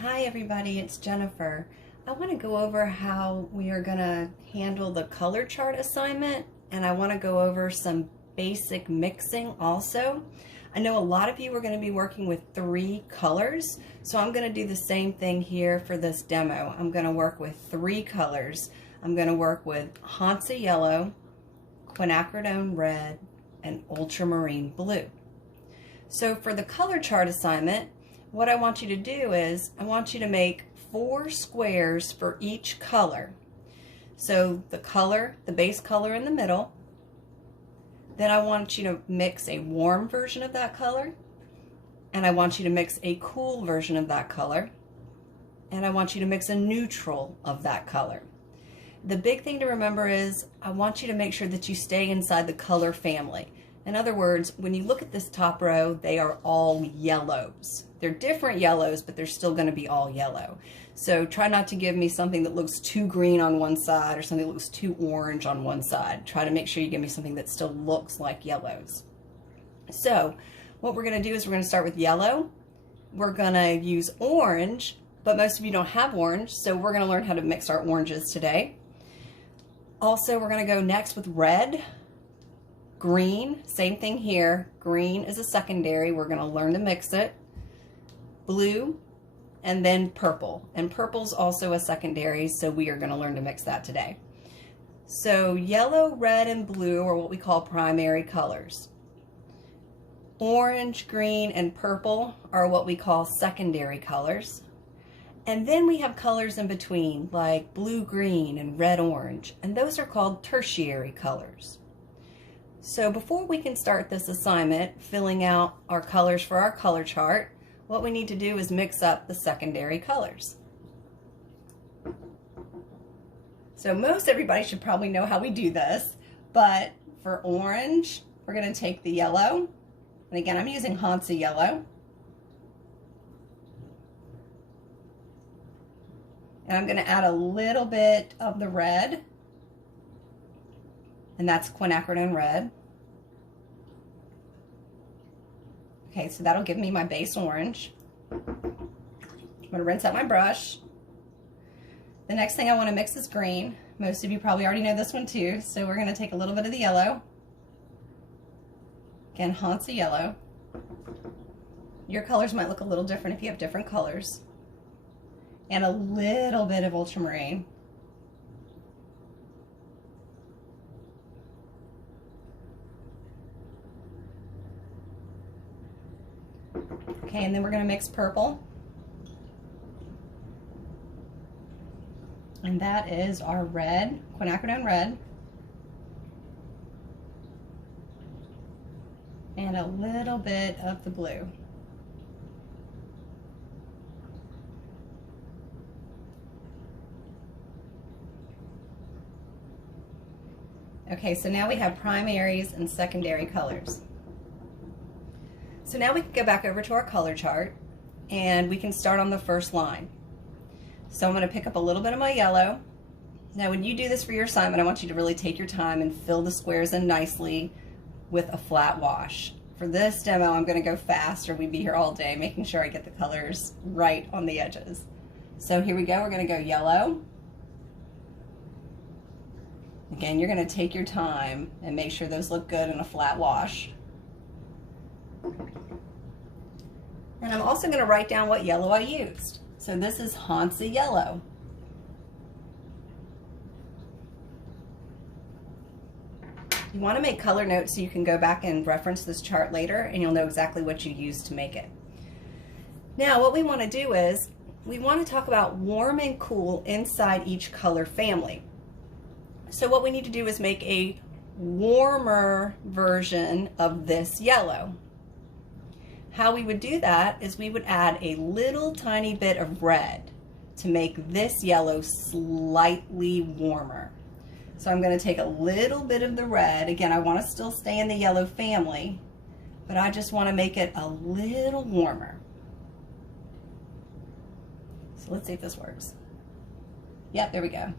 Hi everybody, it's Jennifer. I want to go over how we are going to handle the color chart assignment, and I want to go over some basic mixing also. I know a lot of you are going to be working with 3 colors, so I'm going to do the same thing here for this demo. I'm going to work with 3 colors. I'm going to work with Hansa Yellow, Quinacridone Red, and Ultramarine Blue. So for the color chart assignment, what I want you to do is I want you to make 4 squares for each color. So the color, the base color in the middle, then I want you to mix a warm version of that color, and I want you to mix a cool version of that color, and I want you to mix a neutral of that color. The big thing to remember is I want you to make sure that you stay inside the color family. In other words, when you look at this top row, they are all yellows. They're different yellows, but they're still going to be all yellow. So try not to give me something that looks too green on one side or something that looks too orange on one side. Try to make sure you give me something that still looks like yellows. So what we're going to do is we're going to start with yellow. We're going to use orange, but most of you don't have orange, so we're going to learn how to mix our oranges today. Also, we're going to go next with red. Green, same thing here. Green is a secondary. We're going to learn to mix it. Blue, and then purple. And purple's also a secondary, so we are going to learn to mix that today. So yellow, red, and blue are what we call primary colors. Orange, green, and purple are what we call secondary colors. And then we have colors in between, like blue-green and red-orange, and those are called tertiary colors. So before we can start this assignment, filling out our colors for our color chart, what we need to do is mix up the secondary colors. So most everybody should probably know how we do this, but for orange, we're going to take the yellow, and again, I'm using Hansa Yellow, and I'm going to add a little bit of the red, and that's Quinacridone Red. Okay, so that'll give me my base orange. I'm going to rinse out my brush. The next thing I want to mix is green. Most of you probably already know this one too, so we're going to take a little bit of the yellow. Again, Hansa Yellow. Your colors might look a little different if you have different colors. And a little bit of ultramarine. Okay, and then we're going to mix purple. And that is our red, Quinacridone Red. And a little bit of the blue. Okay, so now we have primaries and secondary colors. So now we can go back over to our color chart, and we can start on the first line. So I'm going to pick up a little bit of my yellow. Now when you do this for your assignment, I want you to really take your time and fill the squares in nicely with a flat wash. For this demo, I'm going to go fast or we'd be here all day making sure I get the colors right on the edges. So here we go, we're going to go yellow. Again, you're going to take your time and make sure those look good in a flat wash. And I'm also going to write down what yellow I used. So this is Hansa Yellow. You want to make color notes so you can go back and reference this chart later and you'll know exactly what you used to make it. Now what we want to do is we want to talk about warm and cool inside each color family. So what we need to do is make a warmer version of this yellow. How we would do that is we would add a little tiny bit of red to make this yellow slightly warmer. So I'm going to take a little bit of the red. Again, I want to still stay in the yellow family, but I just want to make it a little warmer. So let's see if this works. Yep, there we go.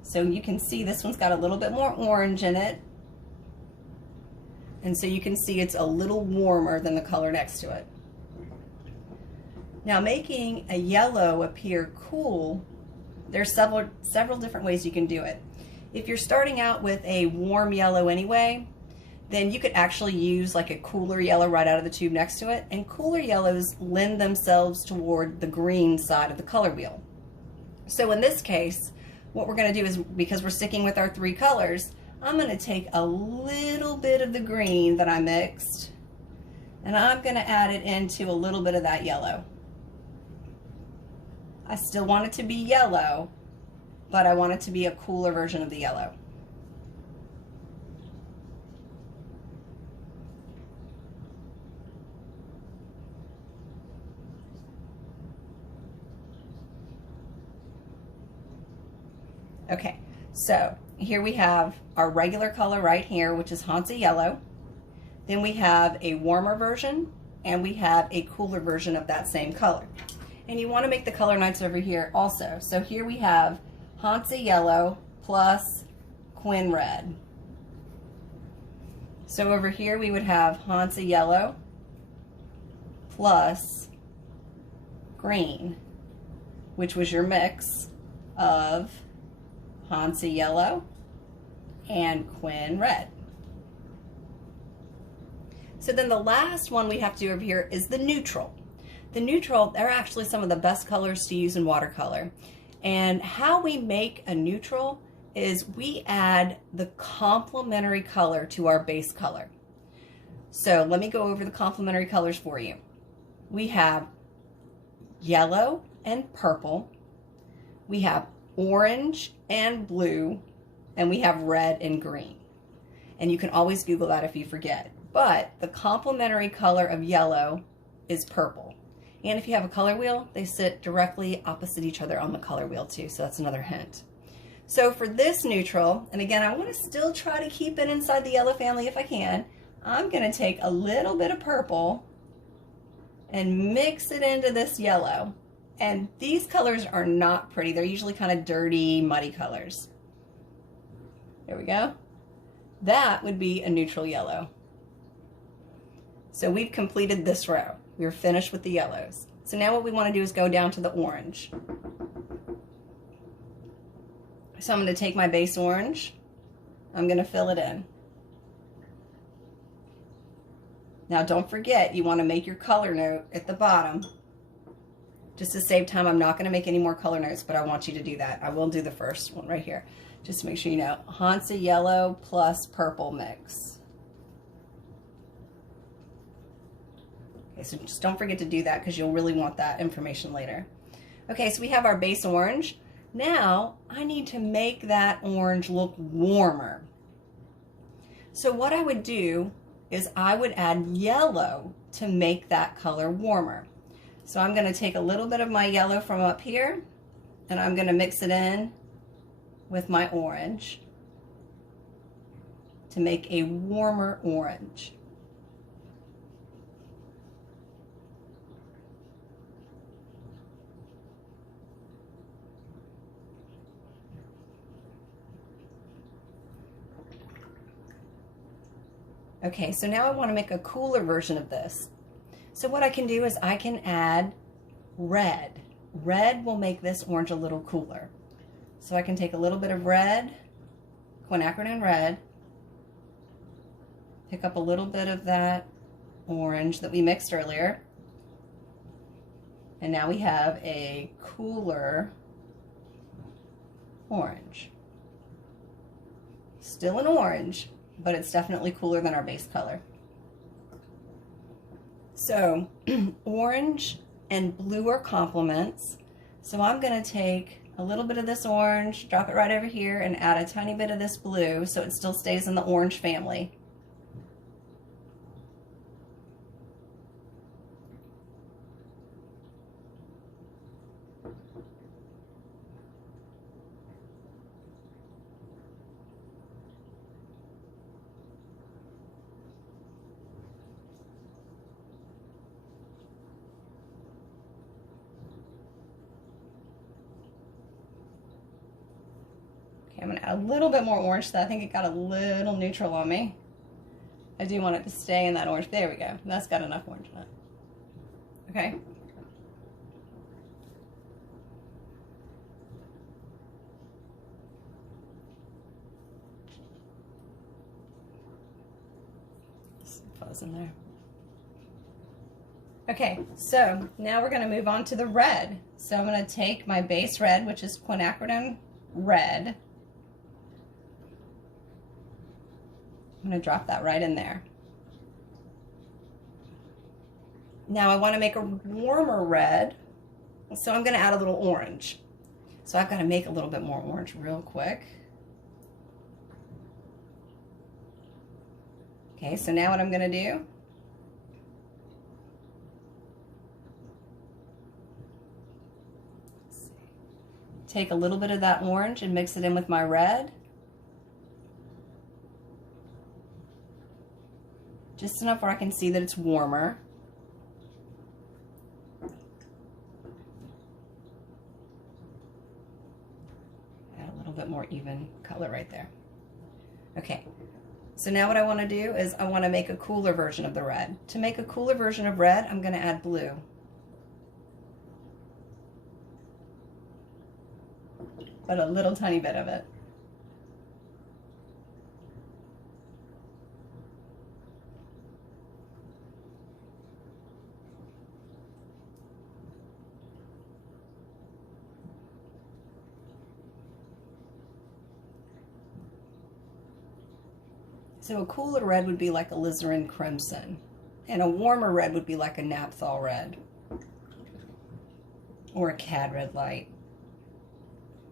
So you can see this one's got a little bit more orange in it. And so you can see it's a little warmer than the color next to it. Now, making a yellow appear cool, there's several different ways you can do it. If you're starting out with a warm yellow anyway, then you could actually use like a cooler yellow right out of the tube next to it, and cooler yellows lend themselves toward the green side of the color wheel. So in this case, what we're going to do is, because we're sticking with our three colors, I'm going to take a little bit of the green that I mixed, and I'm going to add it into a little bit of that yellow. I still want it to be yellow, but I want it to be a cooler version of the yellow. Okay, so here we have our regular color right here, which is Hansa yellow. Then we have a warmer version, and we have a cooler version of that same color. And you want to make the color notes over here also. So here we have Hansa yellow plus Quinn red. So over here we would have Hansa yellow plus green, which was your mix of Hansa yellow and Quinn red. So then the last one we have to do over here is the neutral. The neutral, they're actually some of the best colors to use in watercolor. And how we make a neutral is we add the complementary color to our base color. So let me go over the complementary colors for you. We have yellow and purple. We have orange and blue, and we have red and green. And you can always Google that if you forget. But the complementary color of yellow is purple. And if you have a color wheel, they sit directly opposite each other on the color wheel too, so that's another hint. So for this neutral, and again, I want to still try to keep it inside the yellow family if I can, I'm going to take a little bit of purple and mix it into this yellow. And these colors are not pretty. They're usually kind of dirty, muddy colors. There we go. That would be a neutral yellow. So we've completed this row. We're finished with the yellows. So now what we want to do is go down to the orange. So I'm going to take my base orange. I'm going to fill it in. Now don't forget, you want to make your color note at the bottom. Just to save time, I'm not going to make any more color notes, but I want you to do that. I will do the first one right here. Just to make sure you know. Hansa yellow plus purple mix. Okay, so just don't forget to do that because you'll really want that information later. Okay, so we have our base orange. Now, I need to make that orange look warmer. So what I would do is I would add yellow to make that color warmer. So I'm going to take a little bit of my yellow from up here, and I'm going to mix it in with my orange to make a warmer orange. Okay, so now I want to make a cooler version of this. So what I can do is I can add red. Red will make this orange a little cooler. So I can take a little bit of red, quinacridone red, pick up a little bit of that orange that we mixed earlier, and now we have a cooler orange. Still an orange, but it's definitely cooler than our base color. So orange and blue are complements. So I'm going to take a little bit of this orange, drop it right over here, and add a tiny bit of this blue so it still stays in the orange family. I'm going to add a little bit more orange, so I think it got a little neutral on me. I do want it to stay in that orange. There we go. That's got enough orange in it. Okay. in there. Okay, so now we're going to move on to the red. So I'm going to take my base red, which is quinacridone red. I'm going to drop that right in there. Now I want to make a warmer red, so I'm going to add a little orange. So I've got to make a little bit more orange real quick. Okay, so now what I'm going to do, take a little bit of that orange and mix it in with my red. Just enough where I can see that it's warmer. Add a little bit more even color right there. Okay, so now what I want to do is I want to make a cooler version of the red. To make a cooler version of red, I'm going to add blue. But a little tiny bit of it. So a cooler red would be like a alizarin crimson, and a warmer red would be like a naphthol red or a cad red light.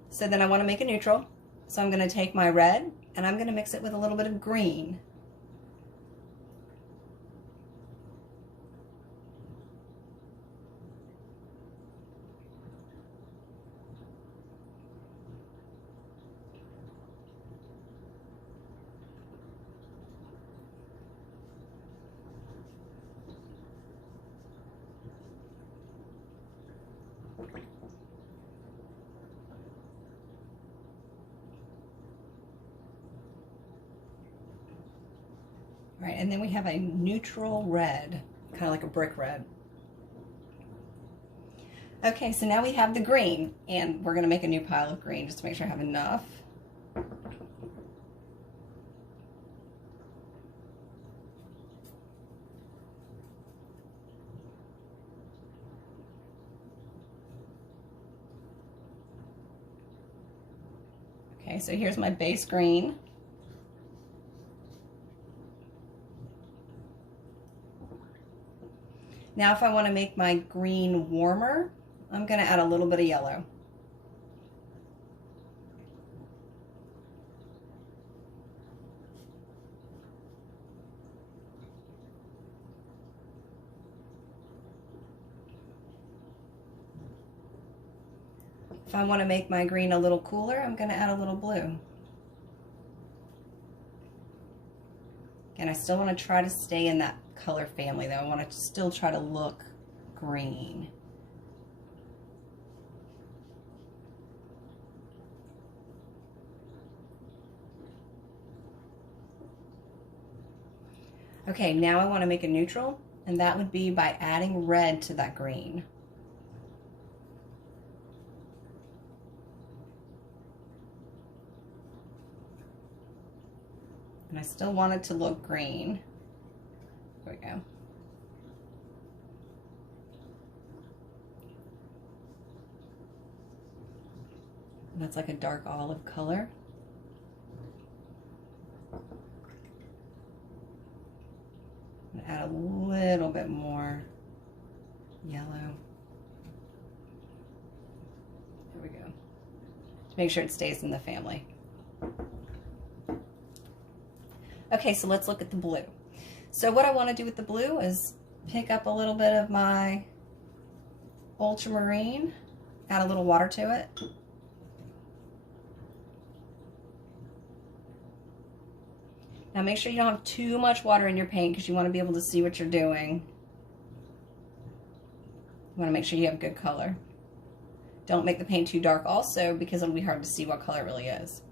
So then I want to make a neutral, so I'm going to take my red and I'm going to mix it with a little bit of green. Right, and then we have a neutral red, kind of like a brick red. Okay, so now we have the green, and we're going to make a new pile of green just to make sure I have enough. Okay, so here's my base green. Now if I want to make my green warmer, I'm going to add a little bit of yellow. If I want to make my green a little cooler, I'm going to add a little blue. And I still want to try to stay in that color family though. I want to still try to look green. Okay, now I want to make a neutral, and that would be by adding red to that green. And I still want it to look green. There we go. And that's like a dark olive color. And add a little bit more yellow. There we go. To make sure it stays in the family. Okay, so let's look at the blue. So what I want to do with the blue is pick up a little bit of my ultramarine, add a little water to it. Now make sure you don't have too much water in your paint because you want to be able to see what you're doing. You want to make sure you have good color. Don't make the paint too dark also because it'll be hard to see what color it really is.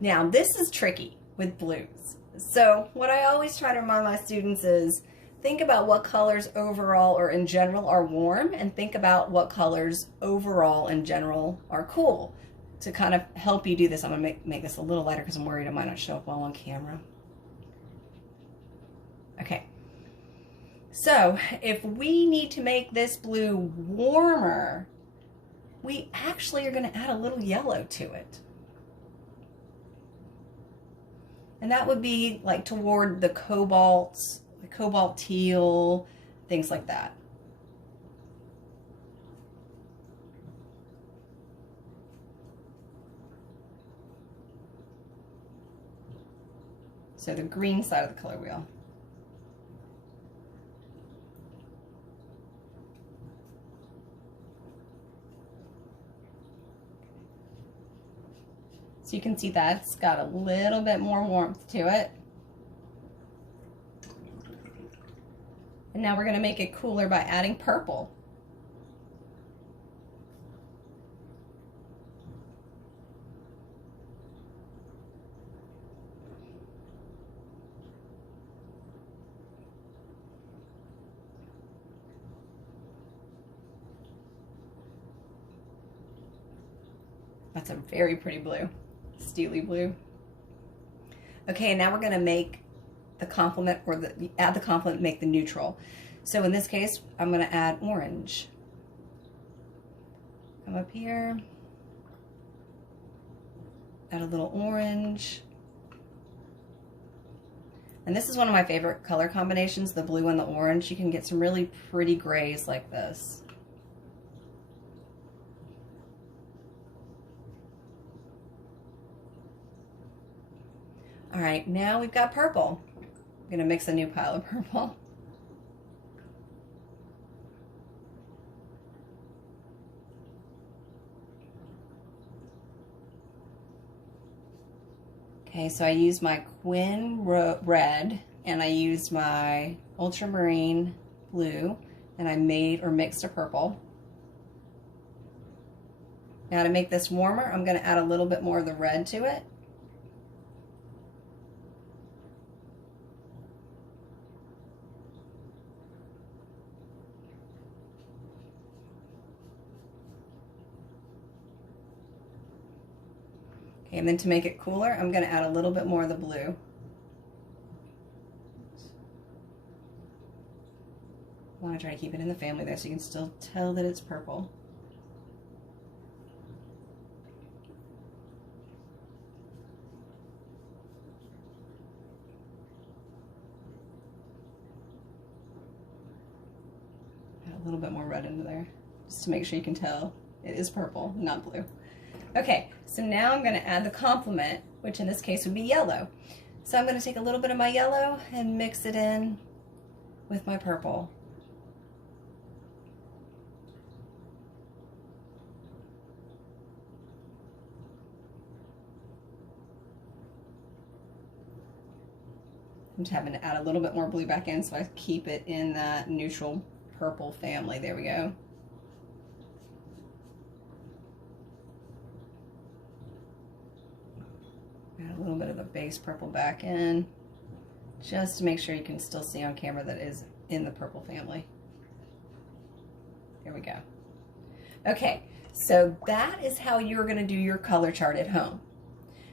Now this is tricky with blues. So what I always try to remind my students is think about what colors overall or in general are warm, and think about what colors overall in general are cool. To kind of help you do this, I'm going to make this a little lighter because I'm worried it might not show up well on camera. Okay, so if we need to make this blue warmer, we actually are going to add a little yellow to it. And that would be like toward the cobalt teal, things like that. So the green side of the color wheel. So you can see that's got a little bit more warmth to it. And now we're going to make it cooler by adding purple. That's a very pretty blue, steely blue. Okay, and now we're going to make the complement, or add the complement, make the neutral. So in this case, I'm going to add orange. Come up here, add a little orange. And this is one of my favorite color combinations, the blue and the orange. You can get some really pretty grays like this. All right, now we've got purple. I'm gonna mix a new pile of purple. Okay, so I used my Quinn red, and I used my ultramarine blue, and I made or mixed a purple. Now to make this warmer, I'm gonna add a little bit more of the red to it. Okay, and then to make it cooler, I'm going to add a little bit more of the blue. I want to try to keep it in the family there so you can still tell that it's purple. Add a little bit more red into there, just to make sure you can tell it is purple, not blue. Okay, so now I'm going to add the complement, which in this case would be yellow. So I'm going to take a little bit of my yellow and mix it in with my purple. I'm just having to add a little bit more blue back in so I keep it in that neutral purple family. There we go. Add a little bit of the base purple back in, just to make sure you can still see on camera that it is in the purple family. There we go. Okay, so that is how you're going to do your color chart at home.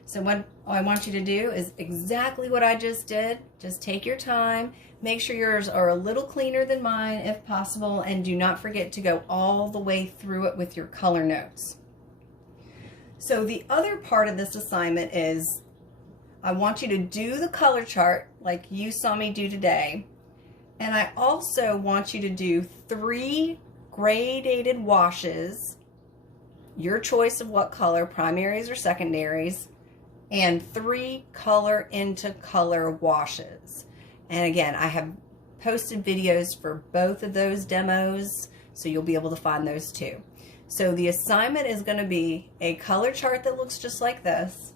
So what I want you to do is exactly what I just did. Just take your time, make sure yours are a little cleaner than mine if possible, and do not forget to go all the way through it with your color notes. So the other part of this assignment is I want you to do the color chart like you saw me do today, and I also want you to do 3 gradated washes, your choice of what color, primaries or secondaries, and 3 color into color washes. And again, I have posted videos for both of those demos, so you'll be able to find those too. So the assignment is going to be a color chart that looks just like this,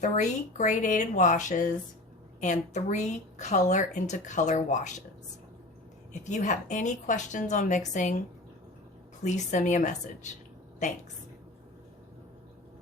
3 gradated washes, and 3 color into color washes. If you have any questions on mixing, please send me a message. Thanks.